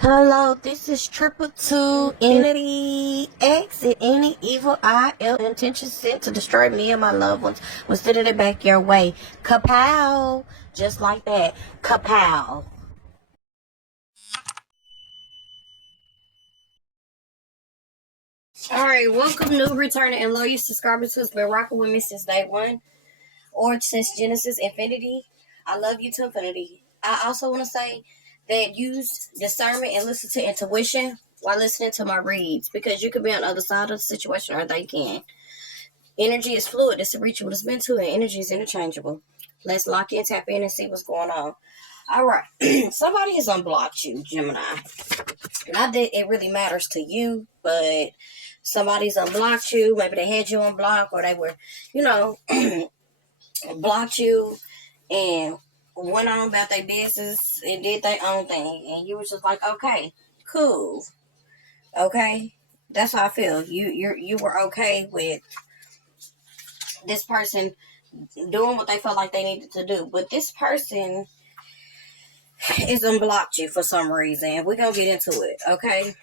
Hello, this is Triple Two Infinity. Exit any evil eye, ill intention sent to destroy me and my loved ones. Will send it back your way. Kapow! Just like that. Kapow! Alright, welcome new returning and loyal subscribers who's been rocking with me since day one or since Genesis Infinity. I love you to infinity. I also want to say that use discernment and listen to intuition while listening to my reads because you could be on the other side of the situation or they can. Energy is fluid, it's reachable, it's meant to, and energy is interchangeable. Let's lock in, tap in, and see what's going on. All right, somebody has unblocked you, Gemini. Not that it really matters to you, but somebody's unblocked you. Maybe they had you unblocked, or they were, you know, blocked you and went on about their business and did their own thing, and you was just like, okay, cool, okay, that's how I feel. You were okay with this person doing what they felt like they needed to do, but this person is unblocked you for some reason. We're gonna get into it, okay?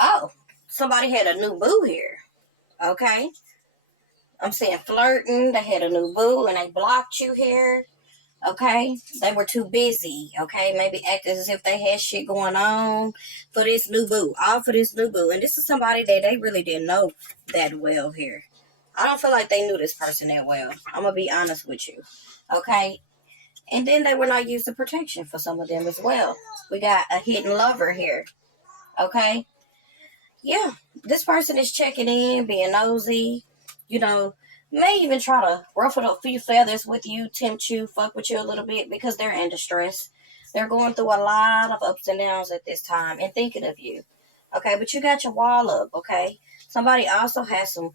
Oh, somebody had a new boo here, okay? I'm saying flirting. They had a new boo and they blocked you here. Okay, they were too busy. Okay, maybe acting as if they had shit going on for this new boo, all for this new boo. And this is somebody that they really didn't know that well here. I don't feel like they knew this person that well. I'm gonna be honest with you. Okay, and then they were not using protection for some of them as well. We got a hidden lover here. Okay, yeah, this person is checking in, being nosy, you know, may even try to ruffle a few feathers with you, tempt you, fuck with you a little bit because they're in distress. They're going through a lot of ups and downs at this time and thinking of you. Okay, but you got your wall up, okay? Somebody also has some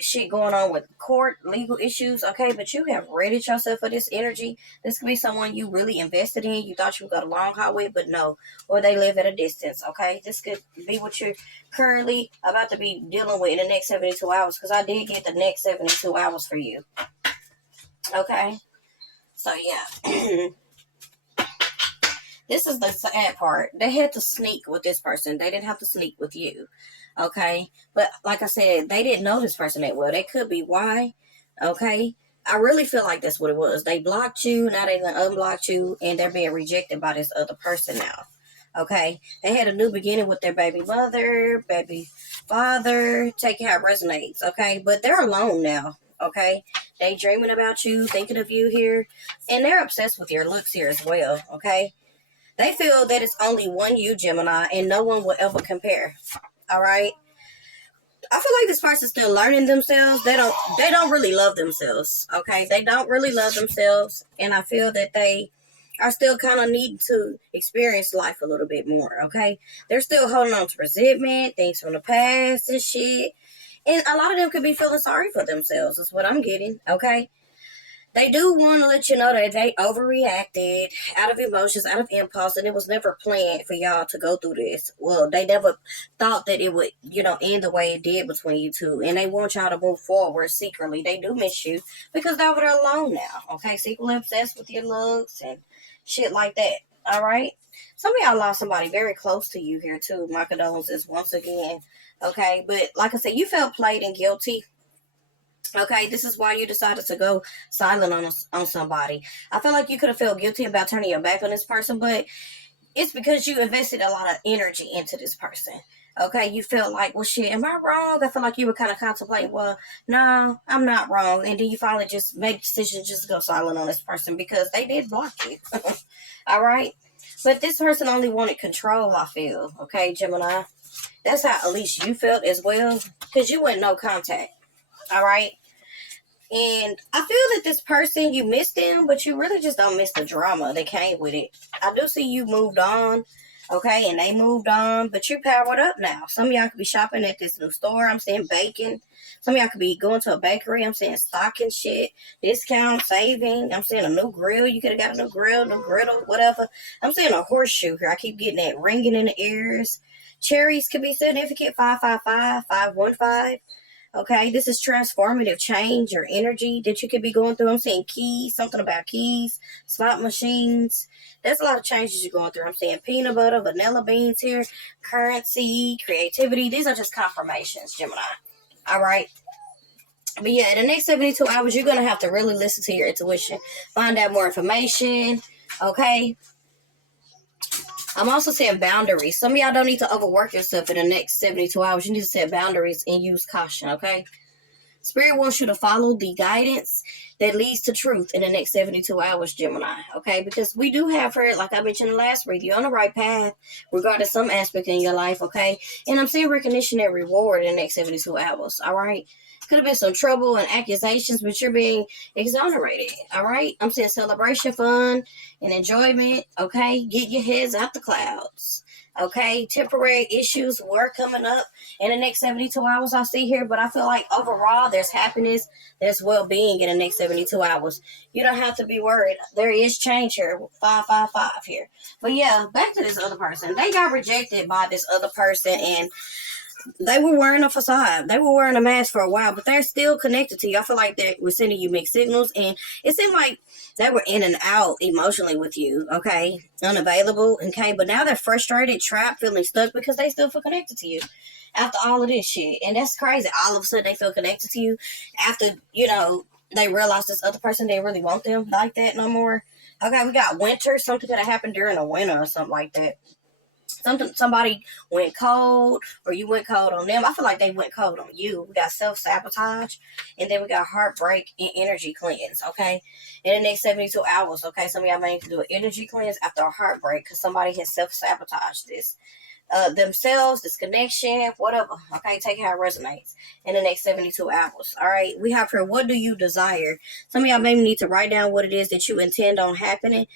shit going on with court legal issues, okay, but you have readied yourself for this energy. This could be someone you really invested in, you thought you got a long haul with, but no, or they live at a distance, okay. This could be what you're currently about to be dealing with in the next 72 hours, because I did get the next 72 hours for you, okay. So yeah. This is the sad part. They had to sneak with this person. They didn't have to sneak with you. Okay. But like I said, they didn't know this person that well. They could be why. Okay. I really feel like that's what it was. They blocked you, now they unblocked you, and they're being rejected by this other person now. Okay. They had a new beginning with their baby mother, baby father. Take it how it resonates. Okay. But they're alone now. Okay. They dreaming about you, thinking of you here, and they're obsessed with your looks here as well. Okay. They feel that it's only one you, Gemini, and no one will ever compare. All right. I feel like this person's still learning themselves. They don't really love themselves. Okay. They don't really love themselves. And I feel that they are still kind of needing to experience life a little bit more. Okay. They're still holding on to resentment, things from the past and shit. And a lot of them could be feeling sorry for themselves, is what I'm getting. Okay. They do want to let you know that they overreacted out of emotions, out of impulse, and it was never planned for y'all to go through this. Well, they never thought that it would, end the way it did between you two. And they want y'all to move forward secretly. They do miss you because they're over there alone now. Okay, secretly obsessed with your looks and shit like that. All right. Some of y'all lost somebody very close to you here too. My condolences once again. Okay, but like I said, you felt played and guilty. Okay, this is why you decided to go silent on somebody. I feel like you could have felt guilty about turning your back on this person, but it's because you invested a lot of energy into this person. Okay, you felt like, well, shit, am I wrong? I feel like you were kind of contemplating, well, no, I'm not wrong. And then you finally just make decisions just to go silent on this person because they did block you. All right, but this person only wanted control, I feel. Okay, Gemini. That's how at least you felt as well because you went no contact. All right. And I feel that this person, you miss them, but you really just don't miss the drama that came with it. I do see you moved on, okay, and they moved on, but you're powered up now. Some of y'all could be shopping at this new store. I'm saying baking. Some of y'all could be going to a bakery. I'm saying stocking shit, discount, saving. I'm saying a new grill. You could have got a new grill, new griddle, whatever. I'm saying a horseshoe here. I keep getting that ringing in the ears. Cherries could be significant. 555, 515. Okay, this is transformative change or energy that you could be going through. I'm saying keys, something about keys, slot machines. There's a lot of changes you're going through. I'm saying peanut butter, vanilla beans here, currency, creativity. These are just confirmations, Gemini. All right. But yeah, in the next 72 hours, you're going to have to really listen to your intuition, find out more information. Okay. I'm also saying boundaries. Some of y'all don't need to overwork yourself in the next 72 hours. You need to set boundaries and use caution. Okay. Spirit wants you to follow the guidance that leads to truth in the next 72 hours, Gemini. Okay, because we do have her, like I mentioned in the last read, you're on the right path, regarding some aspect in your life, okay? And I'm seeing recognition and reward in the next 72 hours, all right? Could have been some trouble and accusations, but you're being exonerated, all right? I'm saying celebration, fun, and enjoyment, okay? Get your heads out the clouds. Okay, temporary issues were coming up in the next 72 hours, I see here, but I feel like overall there's happiness, there's well being in the next 72 hours. You don't have to be worried. There is change here, 555 here. But yeah, back to this other person. They got rejected by this other person, and they were wearing a facade. They were wearing a mask for a while, but they're still connected to you. I feel like they were sending you mixed signals, and it seemed like they were in and out emotionally with you, okay? Unavailable, okay? But now they're frustrated, trapped, feeling stuck because they still feel connected to you after all of this shit. And that's crazy. All of a sudden they feel connected to you after, they realize this other person didn't really want them like that no more. Okay, we got winter. Something could have happened during the winter or something like that. Somebody went cold, or you went cold on them. I feel like they went cold on you. We got self-sabotage, and then we got heartbreak and energy cleanse, okay? In the next 72 hours, okay? Some of y'all may need to do an energy cleanse after a heartbreak because somebody has self-sabotaged this. Themselves, this connection, whatever, okay? Take how it resonates in the next 72 hours, all right? We have here, what do you desire? Some of y'all maybe need to write down what it is that you intend on happening.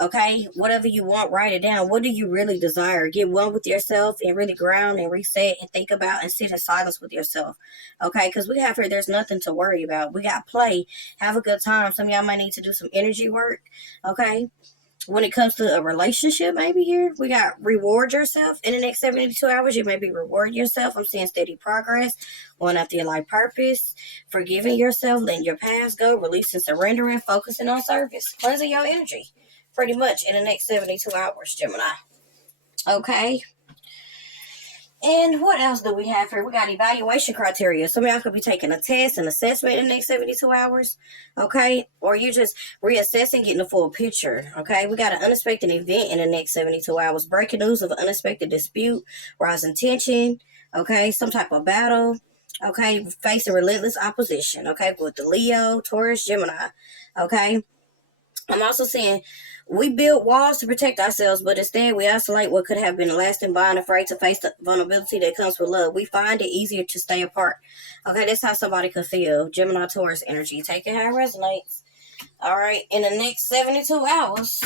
Okay, whatever you want, write it down. What do you really desire? Get one with yourself and really ground and reset and think about and sit in silence with yourself. Okay, because we have here, there's nothing to worry about. We got play. Have a good time. Some of y'all might need to do some energy work. Okay, when it comes to a relationship, maybe here, we got reward yourself in the next 72 hours. You maybe reward yourself. I'm seeing steady progress, going after your life purpose, forgiving yourself, letting your past go, releasing, surrendering, focusing on service, cleansing your energy. Pretty much in the next 72 hours, Gemini. Okay. And what else do we have here? We got evaluation criteria. Some of y'all could be taking a test, an assessment in the next 72 hours. Okay. Or you're just reassessing, getting a full picture. Okay. We got an unexpected event in the next 72 hours. Breaking news of an unexpected dispute, rising tension. Okay. Some type of battle. Okay. Facing relentless opposition. Okay. With the Leo, Taurus, Gemini. Okay. I'm also saying we build walls to protect ourselves, but instead we isolate what could have been a lasting bond, afraid to face the vulnerability that comes with love. We find it easier to stay apart. Okay, that's how somebody could feel. Gemini Taurus energy. Take it how it resonates. All right, in the next 72 hours,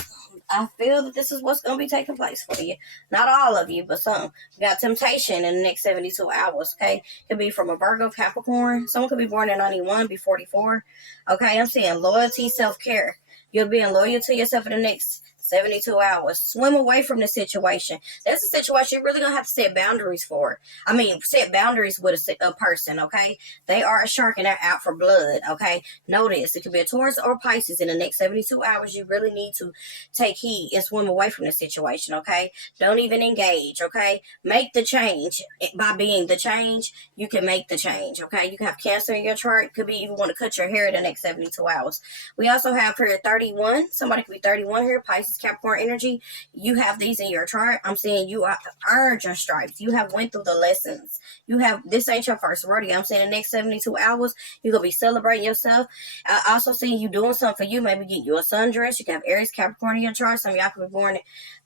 I feel that this is what's going to be taking place for you. Not all of you, but some. We got temptation in the next 72 hours, okay? Could be from a Virgo, Capricorn. Someone could be born in 91, be 44. Okay, I'm seeing loyalty, self-care. You're being loyal to yourself in the next 72 hours. Swim away from the situation. That's a situation you're really going to have to set boundaries for. I mean, set boundaries with a person, okay? They are a shark and they're out for blood, okay? Know this. It could be a Taurus or Pisces in the next 72 hours. You really need to take heed and swim away from the situation, okay? Don't even engage, okay? Make the change. By being the change, you can make the change, okay? You can have Cancer in your chart. Could be even want to cut your hair in the next 72 hours. We also have here 31. Somebody could be 31 here. Pisces, Capricorn energy. You have these in your chart. I'm saying you earned your stripes. You have went through the lessons. You have, this ain't your first rodeo. I'm saying the next 72 hours, you're going to be celebrating yourself. I also see you doing something for you. Maybe get you a sundress. You can have Aries, Capricorn in your chart. Some of y'all could be born,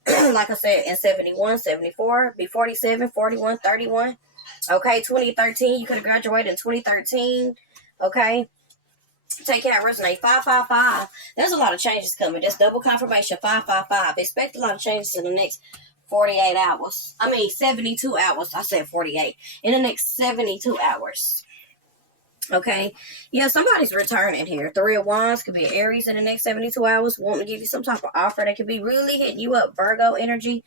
like I said, in 71, 74, be 47, 41, 31. Okay, 2013. You could have graduated in 2013. Okay. Take care, resonate. 555. There's a lot of changes coming. That's double confirmation. 555. Expect a lot of changes in the next 48 hours. 72 hours. I said 48. In the next 72 hours. Okay. Yeah, somebody's returning here. 3 of Wands could be Aries in the next 72 hours. Wanting to give you some type of offer that could be really hitting you up. Virgo energy.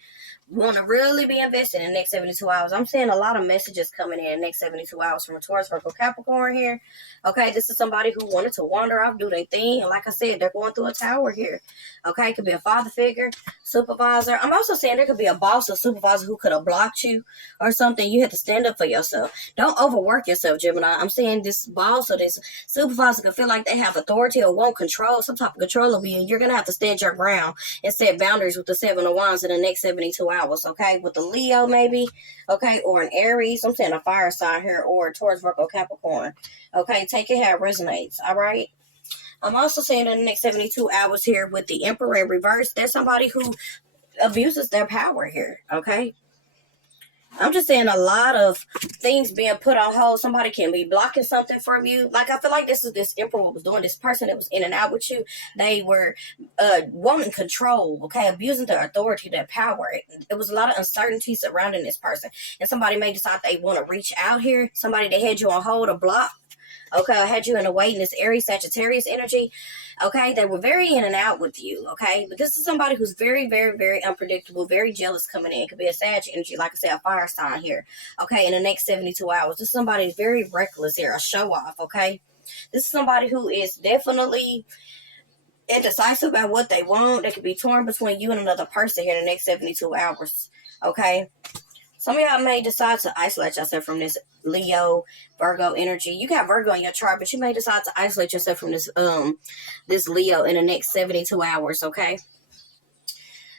want to really be invested in the next 72 hours. I'm seeing a lot of messages coming in the next 72 hours from a Taurus, Virgo, Capricorn here. Okay, this is somebody who wanted to wander off, do their thing. And like I said, they're going through a tower here. Okay, it could be a father figure, supervisor. I'm also saying there could be a boss or supervisor who could have blocked you or something. You have to stand up for yourself. Don't overwork yourself, Gemini. I'm saying this boss or this supervisor could feel like they have authority or want control, some type of control over you. And you're going to have to stand your ground and set boundaries with the Seven of Wands in the next 72 hours, okay? With the Leo, maybe, okay? Or an Aries. I'm saying a fire sign here, or a Taurus, Virgo, Capricorn. Okay, take it how it resonates, all right? I'm also saying in the next 72 hours here with the Emperor in reverse, there's somebody who abuses their power here, okay? I'm just saying a lot of things being put on hold. Somebody can be blocking something from you. Like, I feel like this emperor was doing. This person that was in and out with you, they were wanting control, okay, abusing their authority, their power. It was a lot of uncertainty surrounding this person. And somebody may decide they want to reach out here. Somebody that had you on hold or block. Okay, I had you in a wait in this Aries, Sagittarius energy. Okay, they were very in and out with you. Okay, but this is somebody who's very, very, very unpredictable, very jealous coming in. It could be a Sag energy, like I said, a fire sign here. Okay, in the next 72 hours. This is somebody who's very reckless here, a show off. Okay, this is somebody who is definitely indecisive about what they want. They could be torn between you and another person here in the next 72 hours. Okay. Some of y'all may decide to isolate yourself from this Leo, Virgo energy. You got Virgo in your chart, but you may decide to isolate yourself from this Leo in the next 72 hours, okay?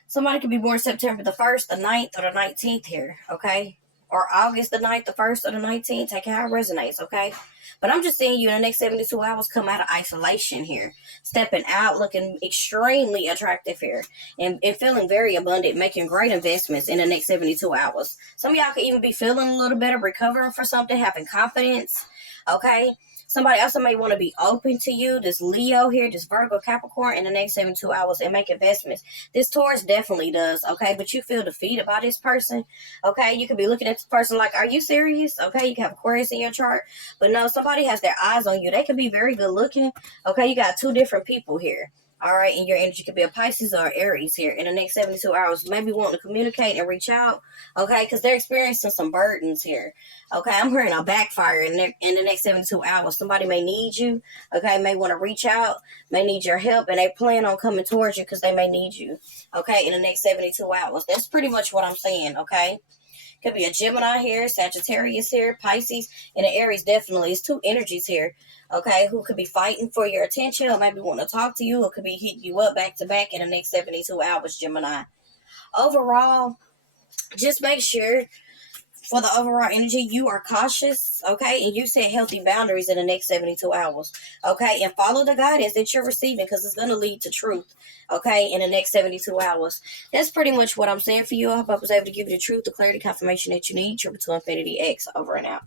Somebody could be born September the 1st, the 9th, or the 19th here, okay? Or August the 9th, the 1st, or the 19th. Take it how it resonates, okay? But I'm just seeing you in the next 72 hours come out of isolation here. Stepping out, looking extremely attractive here. And feeling very abundant, making great investments in the next 72 hours. Some of y'all could even be feeling a little better, recovering for something, having confidence, okay? Somebody else may want to be open to you, this Leo here, this Virgo, Capricorn, in the next 72 hours and make investments. This Taurus definitely does, okay? But you feel defeated by this person, okay? You could be looking at this person like, are you serious? Okay, you can have Aquarius in your chart. But no, somebody has their eyes on you. They can be very good looking, okay? You got two different people here. All right, and your energy could be a Pisces or Aries here in the next 72 hours. Maybe wanting to communicate and reach out, okay? Because they're experiencing some burdens here, okay? I'm hearing a backfire in the next 72 hours. Somebody may need you, okay? May want to reach out, may need your help, and they plan on coming towards you because they may need you, okay? In the next 72 hours. That's pretty much what I'm saying, okay? Could be a Gemini here, Sagittarius here, Pisces, and an Aries definitely. It's two energies here, okay, who could be fighting for your attention or maybe want to talk to you or could be hitting you up back to back in the next 72 hours, Gemini. Overall, just make sure for the overall energy, you are cautious, okay, and you set healthy boundaries in the next 72 hours, okay, and follow the guidance that you're receiving because it's going to lead to truth, okay, in the next 72 hours. That's pretty much what I'm saying for you. I hope I was able to give you the truth, the clarity, confirmation that you need. Triple to Infinity X, over and out.